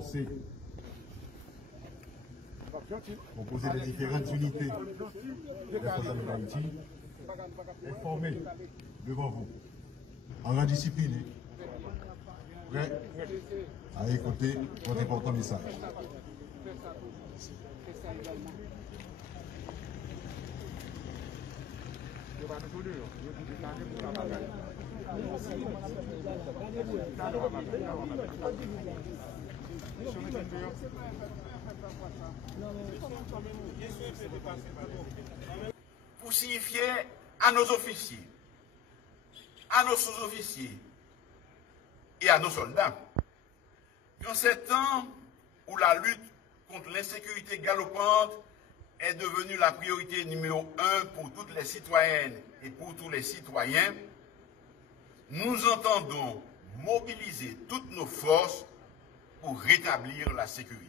renforcée, composée de différentes unités des forces armées d'Haïti, est formée devant vous, en rang discipliné, prêt à écouter votre important message. Pour signifier à nos officiers, à nos sous-officiers et à nos soldats qu'en ces temps où la lutte contre l'insécurité galopante est devenue la priorité numéro 1 pour toutes les citoyennes et pour tous les citoyens, nous entendons mobiliser toutes nos forces pour rétablir la sécurité.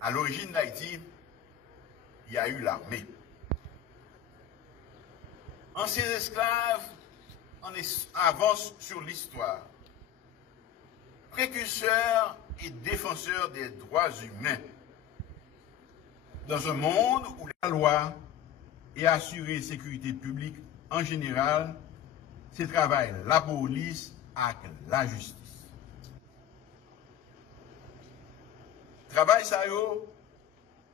À l'origine d'Haïti, il y a eu l'armée. Anciens esclaves avancent sur l'histoire. Précurseurs et défenseurs des droits humains. Dans un monde où la loi et assurer la sécurité publique en général, c'est travail la police avec la justice. Travail ça yo,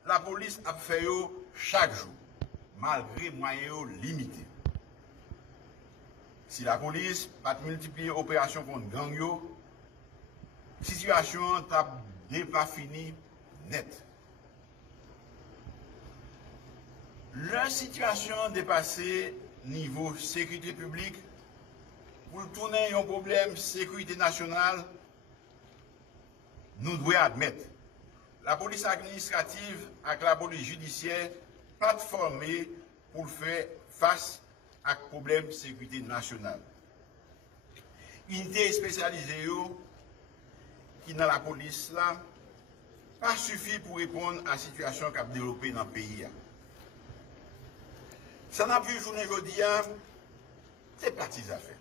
la police a fait yo chaque jour, malgré moyens limités. Si la police n'a pas multiplié opérations contre gang yo, situation n'est pas finie net. La situation dépassée niveau sécurité publique, pour tourner un problème sécurité nationale, nous devons admettre la police administrative avec la police judiciaire pas formée pour faire face à problème de sécurité nationale. Unité spécialisée qui dans la police là pas suffit pour répondre à la situation qui a développé dans le pays. Ça n'a plus journée aujourd'hui, c'est petites affaires.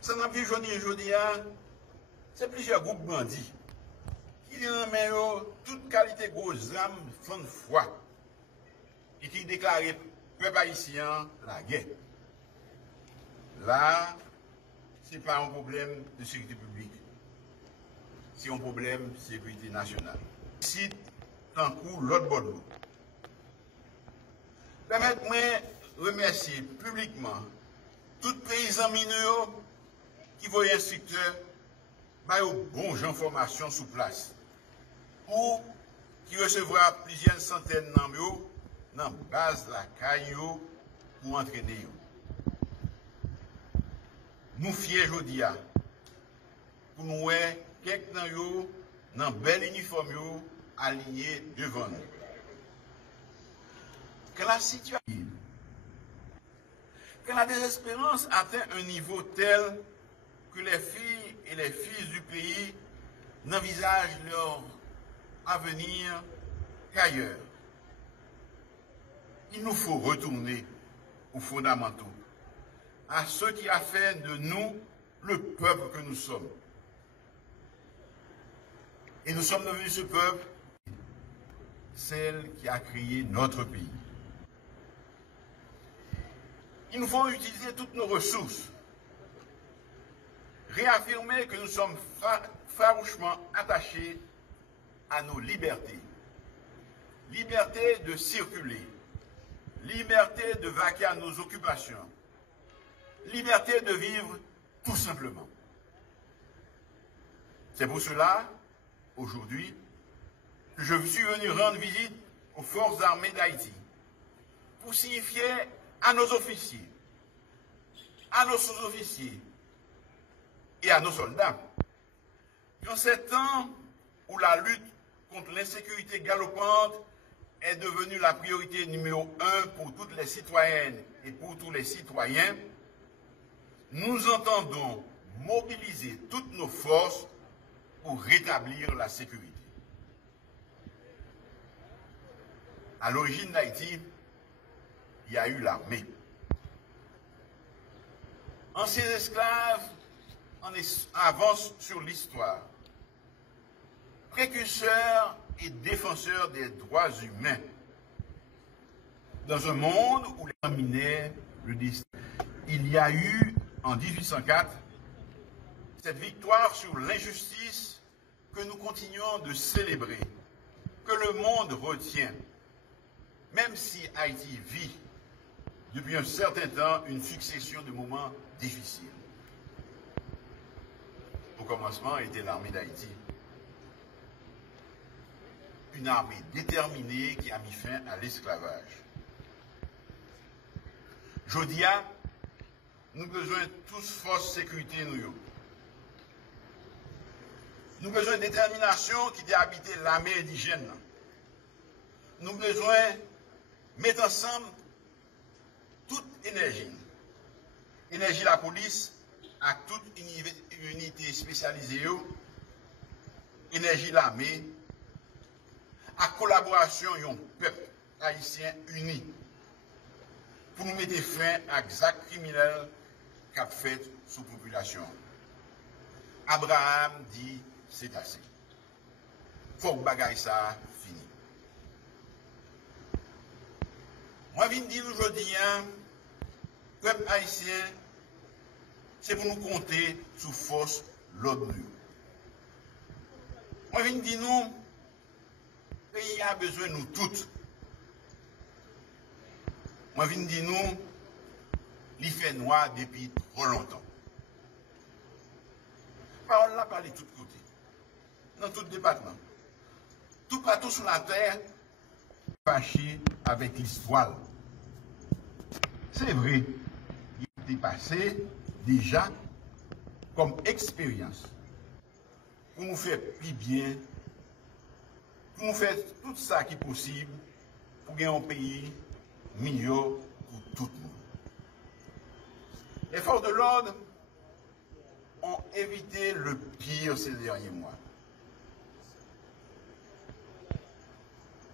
Ça n'a plus journée aujourd'hui, c'est plusieurs groupes bandits. Qui ont toute qualité de grosses armes font foi et qui déclarent peuple haïtien la guerre. Là, ce n'est pas un problème de sécurité publique, c'est un problème de sécurité nationale. Ici, tant coup l'autre bord de l'eau. Permettez-moi de remercier publiquement tout paysan mineur qui voit instructeur par une bonne information sur place ou qui recevra plusieurs centaines d'entre dans la base de la caillou pour entraîner. Nous fiers aujourd'hui pour nous voir quelques dans eux dans bel uniforme alignés devant nous. Quand la situation, quand la désespérance atteint un niveau tel que les filles et les fils du pays n'envisagent leur avenir qu'ailleurs, il nous faut retourner aux fondamentaux, à ce qui a fait de nous le peuple que nous sommes. Et nous sommes devenus ce peuple, celle qui a créé notre pays. Il nous faut utiliser toutes nos ressources, réaffirmer que nous sommes farouchement attachés à nos libertés. Liberté de circuler, liberté de vaquer à nos occupations, liberté de vivre tout simplement. C'est pour cela, aujourd'hui, que je suis venu rendre visite aux forces armées d'Haïti pour signifier à nos officiers, à nos sous-officiers et à nos soldats qu'en ces temps où la lutte contre l'insécurité galopante est devenue la priorité numéro 1 pour toutes les citoyennes et pour tous les citoyens, nous entendons mobiliser toutes nos forces pour rétablir la sécurité. À l'origine d'Haïti, il y a eu l'armée. Anciens esclaves avance sur l'histoire. Précurseur et défenseur des droits humains. Dans un monde où les dominait le destin. Il y a eu, en 1804, cette victoire sur l'injustice que nous continuons de célébrer, que le monde retient, même si Haïti vit depuis un certain temps une succession de moments difficiles. Au commencement était l'armée d'Haïti. Une armée déterminée qui a mis fin à l'esclavage. Jodia, nous avons besoin de tous force sécurité nous. Nous avons besoin de détermination qui a habité l'armée indigène. Nous avons besoin de mettre ensemble toute énergie. Énergie la police, à toute unité spécialisée, énergie l'armée, à collaboration d'un peuple haïtien uni pour nous mettre fin à l'acte criminel qu'a fait sous population. Abraham dit c'est assez. Faut que bagaille ça fini. Moi, je viens dire aujourd'hui, peuple haïtien, c'est pour nous compter sous force l'autre. Moi, je viens dire nous, le pays a besoin de nous toutes. Moi, je viens dire nous, il fait noir depuis trop longtemps. Parole là parle de tous côtés, dans tout département. Tout partout sur la terre, fâché avec l'histoire. C'est vrai, il était passé déjà comme expérience pour nous faire plus bien, pour nous faire tout ça qui est possible pour gagner un pays meilleur pour tout le monde. Les forces de l'ordre ont évité le pire ces derniers mois.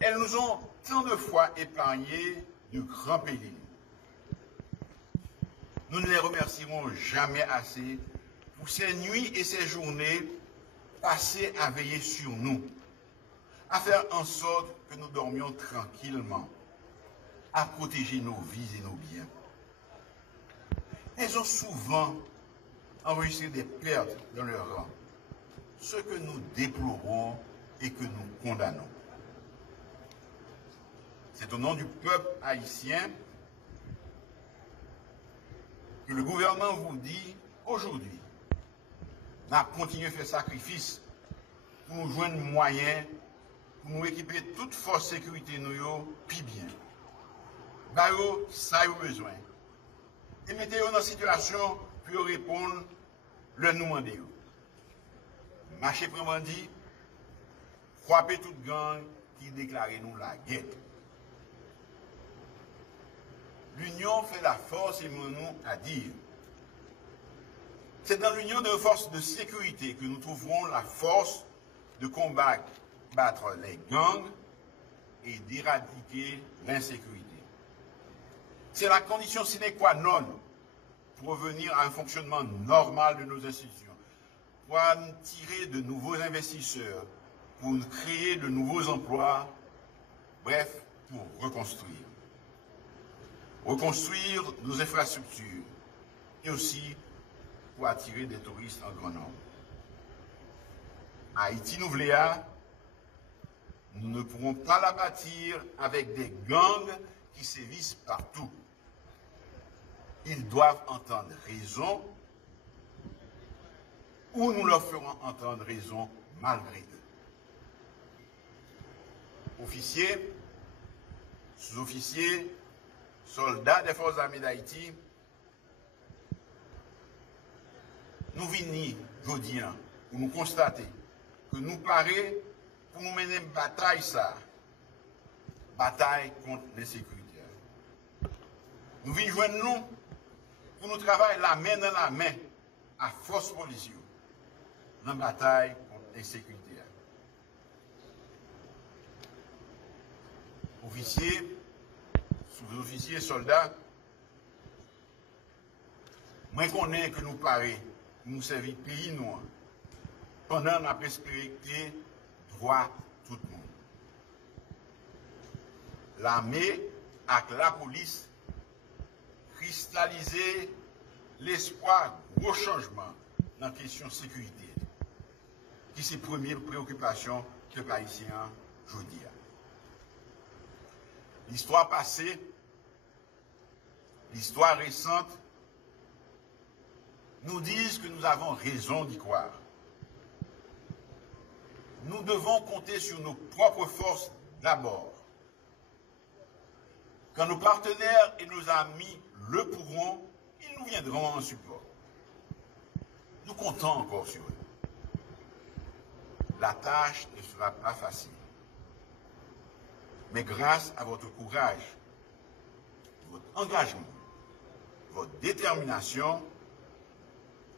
Elles nous ont tant de fois épargné de grands périls. Nous ne les remercierons jamais assez pour ces nuits et ces journées passées à veiller sur nous, à faire en sorte que nous dormions tranquillement, à protéger nos vies et nos biens. Elles ont souvent enregistré des pertes dans leur rang, ce que nous déplorons et que nous condamnons. C'est au nom du peuple haïtien que le gouvernement vous dit aujourd'hui, n'a continué à faire sacrifice pour nous joindre moyens, pour nous équiper toute force de sécurité nous, puis bien. Bayo, ça y a besoin. Et mettez-vous dans la situation pour répondre le nous demandez. Marchez vraiment dit, frappez toute gang qui déclare nous la guerre. L'union fait la force et nous à dire. C'est dans l'union de forces de sécurité que nous trouverons la force de combattre les gangs et d'éradiquer l'insécurité. C'est la condition sine qua non pour revenir à un fonctionnement normal de nos institutions, pour attirer de nouveaux investisseurs, pour créer de nouveaux emplois, bref, pour reconstruire. Reconstruire nos infrastructures et aussi pour attirer des touristes en grand nombre. Haïti Nouvléa, nous ne pourrons pas la bâtir avec des gangs qui sévissent partout. Ils doivent entendre raison ou nous leur ferons entendre raison malgré eux. Officiers, sous-officiers, soldats des forces armées d'Haïti, nous venons aujourd'hui pour nous constater que nous paraît pour nous mener une bataille, bataille contre l'insécurité. Nous venons joindre nous pour nous travailler la main dans la main à force policière dans la bataille contre l'insécurité. Officiers, sous-officiers, soldats, moi je connais que nous paraît nous servir pays nous pendant la respecté droit tout le monde. L'armée avec la police cristalliser l'espoir gros changement dans la question de sécurité, qui c'est la première préoccupation que les Haïtiens aujourd'hui. L'histoire passée, l'histoire récente, nous disent que nous avons raison d'y croire. Nous devons compter sur nos propres forces d'abord. Quand nos partenaires et nos amis le pourront, ils nous viendront en support. Nous comptons encore sur eux. La tâche ne sera pas facile. Mais grâce à votre courage, votre engagement, votre détermination,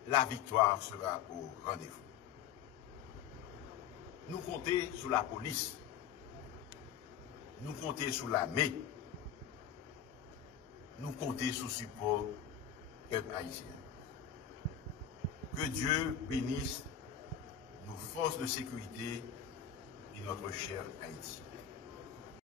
la victoire sera au rendez-vous. Nous comptons sur la police. Nous comptons sur l'armée. Nous comptons sur le support peuple haïtien. Que Dieu bénisse nos forces de sécurité et notre cher Haïti.